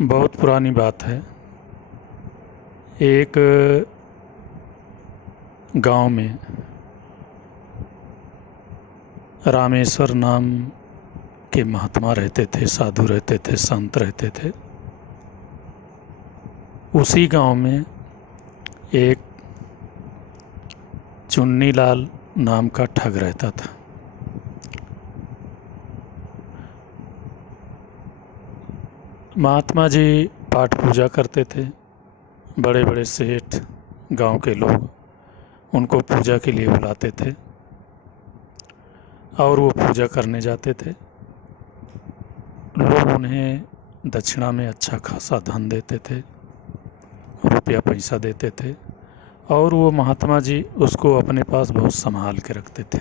बहुत पुरानी बात है। एक गांव में रामेश्वर नाम के महात्मा रहते थे, साधु रहते थे, संत रहते थे। उसी गांव में एक चुन्नीलाल नाम का ठग रहता था। महात्मा जी पाठ पूजा करते थे। बड़े बड़े सेठ, गांव के लोग उनको पूजा के लिए बुलाते थे और वो पूजा करने जाते थे। लोग उन्हें दक्षिणा में अच्छा खासा धन देते थे, रुपया पैसा देते थे और वो महात्मा जी उसको अपने पास बहुत संभाल के रखते थे।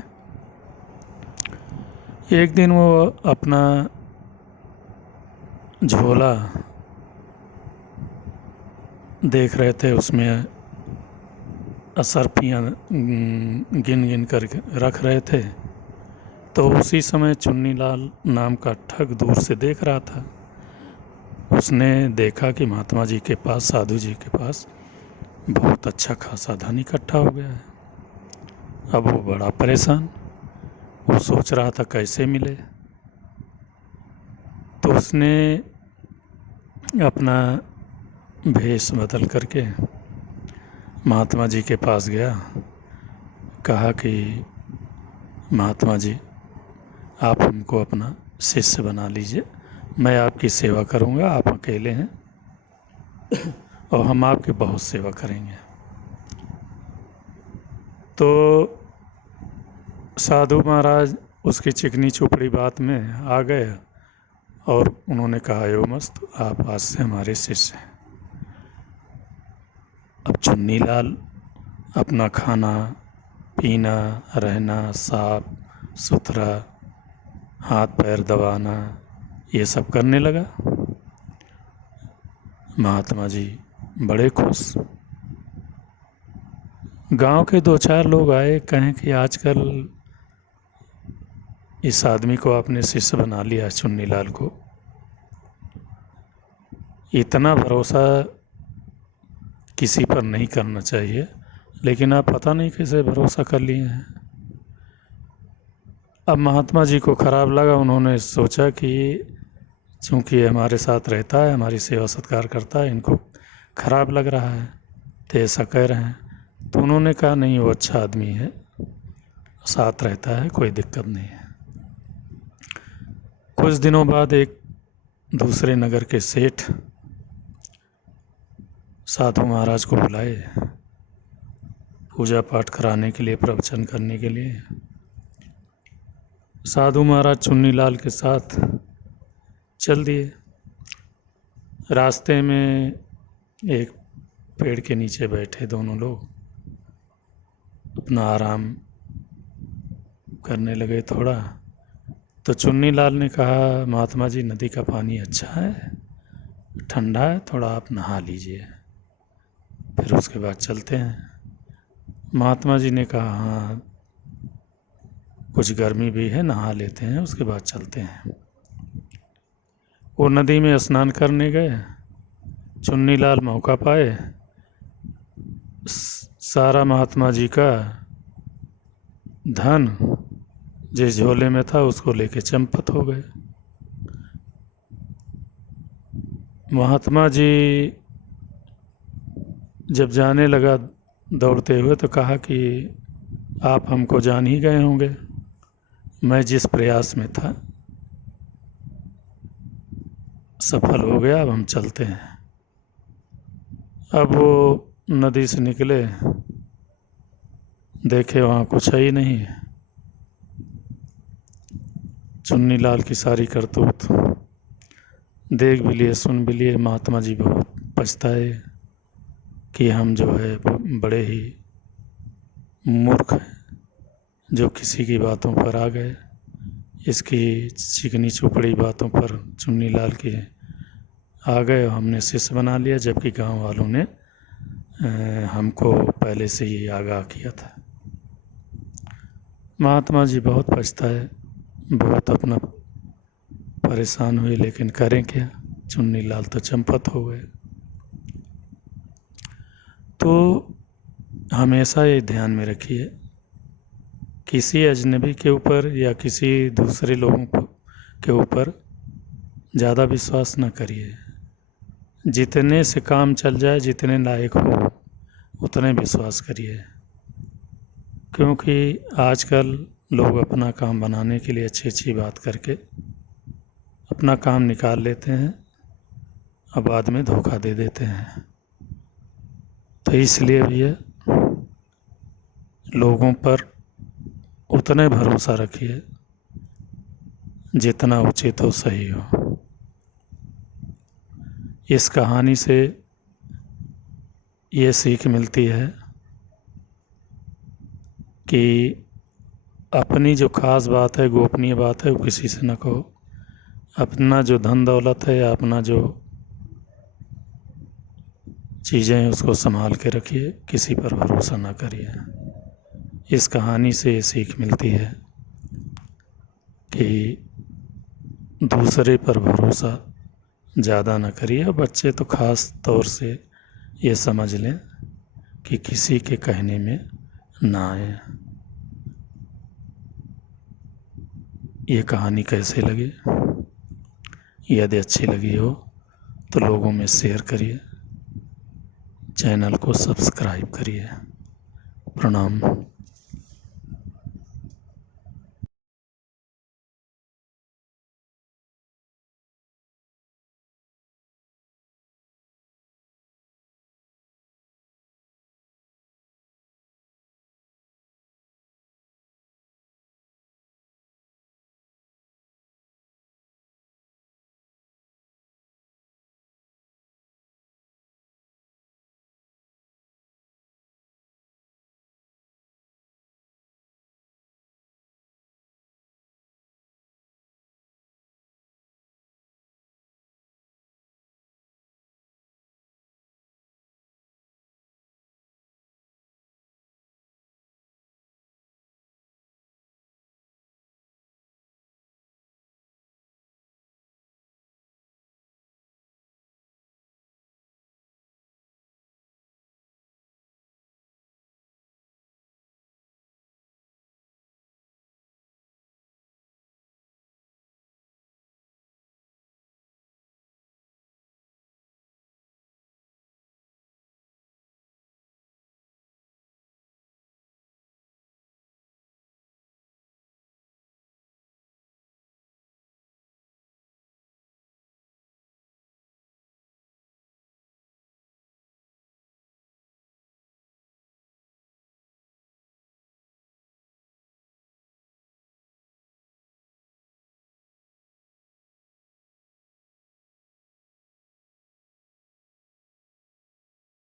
एक दिन वो अपना झोला देख रहे थे, उसमें असरफियाँ गिन गिन कर रख रहे थे। तो उसी समय चुन्नीलाल नाम का ठग दूर से देख रहा था। उसने देखा कि महात्मा जी के पास, साधु जी के पास बहुत अच्छा खासा धन इकट्ठा हो गया है। अब वो बड़ा परेशान, वो सोच रहा था कैसे मिले। तो उसने अपना भेष बदल करके महात्मा जी के पास गया। कहा कि महात्मा जी, आप हमको अपना शिष्य बना लीजिए, मैं आपकी सेवा करूंगा। आप अकेले हैं और हम आपकी बहुत सेवा करेंगे। तो साधु महाराज उसकी चिकनी चुपड़ी बात में आ गए और उन्होंने कहा, यो मस्त, आप आज से हमारे शिष्य हैं। अब चुन्नीलाल अपना खाना पीना, रहना, साफ सुथरा, हाथ पैर दबाना, ये सब करने लगा। महात्मा जी बड़े खुश। गांव के दो चार लोग आए, कहें कि आजकल इस आदमी को आपने शिष्य बना लिया, चुन्नीलाल को। इतना भरोसा किसी पर नहीं करना चाहिए, लेकिन आप पता नहीं कैसे भरोसा कर लिए हैं। अब महात्मा जी को खराब लगा। उन्होंने सोचा कि चूँकि ये हमारे साथ रहता है, हमारी सेवा सत्कार करता है, इनको खराब लग रहा है, तो ऐसा कह रहे हैं। तो उन्होंने कहा, नहीं, वो अच्छा आदमी है, साथ रहता है, कोई दिक्कत नहीं है। कुछ दिनों बाद एक दूसरे नगर के सेठ साधु महाराज को बुलाए पूजा पाठ कराने के लिए, प्रवचन करने के लिए। साधु महाराज चुन्नीलाल के साथ चल दिए। रास्ते में एक पेड़ के नीचे बैठे दोनों लोग, अपना आराम करने लगे थोड़ा। तो चुन्नीलाल ने कहा, महात्मा जी, नदी का पानी अच्छा है, ठंडा है, थोड़ा आप नहा लीजिए, फिर उसके बाद चलते हैं। महात्मा जी ने कहा, हाँ, कुछ गर्मी भी है, नहा लेते हैं, उसके बाद चलते हैं। वो नदी में स्नान करने गए। चुन्नीलाल मौका पाए, सारा महात्मा जी का धन जिस झोले में था उसको लेके चंपत हो गए। महात्मा जी जब जाने लगा दौड़ते हुए, तो कहा कि आप हमको जान ही गए होंगे, मैं जिस प्रयास में था सफल हो गया, अब हम चलते हैं। अब वो नदी से निकले, देखे वहाँ कुछ है ही नहीं। चुन्नीलाल की सारी करतूत देख भी लिए, सुन भी लिए। महात्मा जी बहुत पछताए कि हम जो है बड़े ही मूर्ख हैं, जो किसी की बातों पर आ गए। इसकी चिकनी चुपड़ी बातों पर चुन्नीलाल के आ गए, हमने शिष्य बना लिया, जबकि गांव वालों ने हमको पहले से ही आगाह किया था। महात्मा जी बहुत पछताए, बहुत अपना परेशान हुए, लेकिन करें क्या। चुन्नी लाल तो चंपत हो गए। तो हमेशा ये ध्यान में रखिए, किसी अजनबी के ऊपर या किसी दूसरे लोगों के ऊपर ज़्यादा विश्वास न करिए। जितने से काम चल जाए, जितने लायक हो उतने विश्वास करिए, क्योंकि आजकल लोग अपना काम बनाने के लिए अच्छी अच्छी बात करके अपना काम निकाल लेते हैं और बाद में धोखा दे देते हैं। तो इसलिए भैया लोगों पर उतने भरोसा रखिए जितना उचित हो, सही हो। इस कहानी से ये सीख मिलती है कि अपनी जो ख़ास बात है, गोपनीय बात है, वो किसी से न कहो। अपना जो धन दौलत है या अपना जो चीज़ें हैं उसको संभाल के रखिए, किसी पर भरोसा ना करिए। इस कहानी से ये सीख मिलती है कि दूसरे पर भरोसा ज़्यादा ना करिए। और बच्चे तो ख़ास तौर से ये समझ लें कि किसी के कहने में ना आए। ये कहानी कैसे लगी? यदि अच्छी लगी हो तो लोगों में शेयर करिए, चैनल को सब्सक्राइब करिए। प्रणाम।